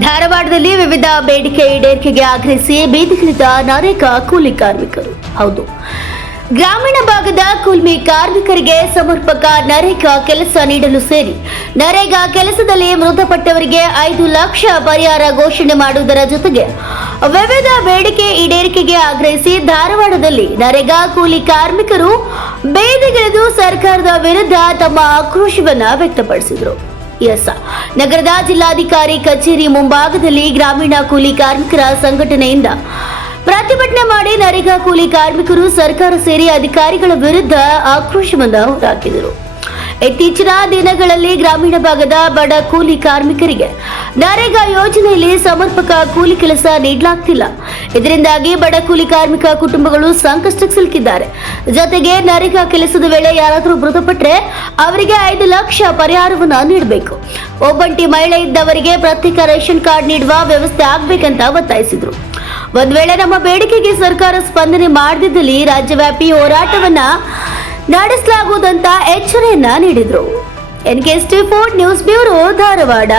ಧಾರವಾಡದಲ್ಲಿ ವಿವಿಧ ಬೇಡಿಕೆ ಈಡೇರಿಕೆಗೆ ಆಗ್ರಹಿಸಿ ಬೀದಿಗಿಳಿದ ನರೇಗಾ ಕೂಲಿ ಕಾರ್ಮಿಕರು. ಹೌದು. ಗ್ರಾಮೀಣ ಭಾಗದ ಕೂಲಿ ಕಾರ್ಮಿಕರಿಗೆ ಸಮರ್ಪಕ ನರೇಗಾ ಕೆಲಸ ನೀಡಲು ಸೇರಿ, ನರೇಗಾ ಕೆಲಸದಲ್ಲಿ ಮೃತಪಟ್ಟವರಿಗೆ ಐದು ಲಕ್ಷ ಪರಿಹಾರ ಘೋಷಣೆ ಮಾಡುವುದರ ಜೊತೆಗೆ ವಿವಿಧ ಬೇಡಿಕೆ ಈಡೇರಿಕೆಗೆ ಆಗ್ರಹಿಸಿ ಧಾರವಾಡದಲ್ಲಿ ನರೇಗಾ ಕೂಲಿ ಕಾರ್ಮಿಕರು ಬೇದಿಗಿಳಿದು ಸರ್ಕಾರದ ವಿರುದ್ಧ ತಮ್ಮ ಆಕ್ರೋಶವನ್ನು ವ್ಯಕ್ತಪಡಿಸಿದರು. ಎಸ್. ನಗರದ ಜಿಲ್ಲಾಧಿಕಾರಿ ಕಚೇರಿ ಮುಂಭಾಗದಲ್ಲಿ ಗ್ರಾಮೀಣ ಕೂಲಿ ಕಾರ್ಮಿಕರ ಸಂಘಟನೆಯಿಂದ ಪ್ರತಿಭಟನೆ ಮಾಡಿ ನರೇಗಾ ಕೂಲಿ ಕಾರ್ಮಿಕರು ಸರ್ಕಾರ ಸೇರಿ ಅಧಿಕಾರಿಗಳ ವಿರುದ್ಧ ಆಕ್ರೋಶವನ್ನು ಹೊರಹಾಕಿದರು ಇತ್ತೀಚಿನ ದಿನಗಳಲ್ಲಿ ಗ್ರಾಮೀಣ ಭಾಗದ ಬಡ ಕೂಲಿ ಕಾರ್ಮಿಕರಿಗೆ ನರೇಗಾ ಯೋಜನೆಯಲ್ಲಿ ಸಮರ್ಪಕ ಕೂಲಿ ಕೆಲಸ ನೀಡಲಾಗ್ತಿಲ್ಲ. ಇದರಿಂದಾಗಿ ಬಡ ಕೂಲಿ ಕಾರ್ಮಿಕ ಕುಟುಂಬಗಳು ಸಂಕಷ್ಟಕ್ಕೆ ಸಿಲುಕಿದ್ದಾರೆ. ಜೊತೆಗೆ ನರೇಗಾ ಕೆಲಸದ ವೇಳೆ ಯಾರಾದರೂ ಮೃತಪಟ್ಟರೆ ಅವರಿಗೆ ಐದು ಲಕ್ಷ ಪರಿಹಾರವನ್ನು ನೀಡಬೇಕು. ಒಬ್ಬಂಟಿ ಮಹಿಳೆ ಇದ್ದವರಿಗೆ ಪ್ರತ್ಯೇಕ ರೇಷನ್ ಕಾರ್ಡ್ ನೀಡುವ ವ್ಯವಸ್ಥೆ ಆಗಬೇಕಂತ ಒತ್ತಾಯಿಸಿದರು. ಒಂದ್ ವೇಳೆ ನಮ್ಮ ಬೇಡಿಕೆಗೆ ಸರ್ಕಾರ ಸ್ಪಂದನೆ ಮಾಡದಿದ್ದಲ್ಲಿ ರಾಜ್ಯವ್ಯಾಪಿ ಹೋರಾಟವನ್ನ ನಡೆಸಲಾಗುವುದಂತ ಎಚ್ಚರಿಕೆಯನ್ನ ನೀಡಿದ್ರು. NKST fort news bureau Dharwad.